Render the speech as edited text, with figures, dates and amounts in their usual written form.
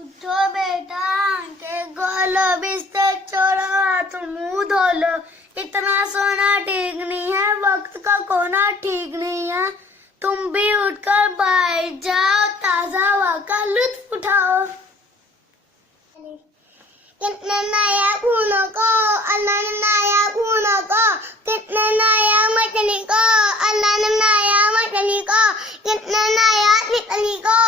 उठो बेटा, आंखें खोलो, बिस्तर छोड़ो, हाथ मुंह धो लो। इतना सोना ठीक नहीं है, वक्त का खोना ठीक नहीं है। तुम भी उठकर बैठ जाओ, ताजा हवा का लुत्फ उठाओ। कितने नायाब खूनों को अल्लाह ने बनाया, खूनों को कितने नायाब मछली को अल्लाह ने बनाया, मछली को कितने नायाब तितली को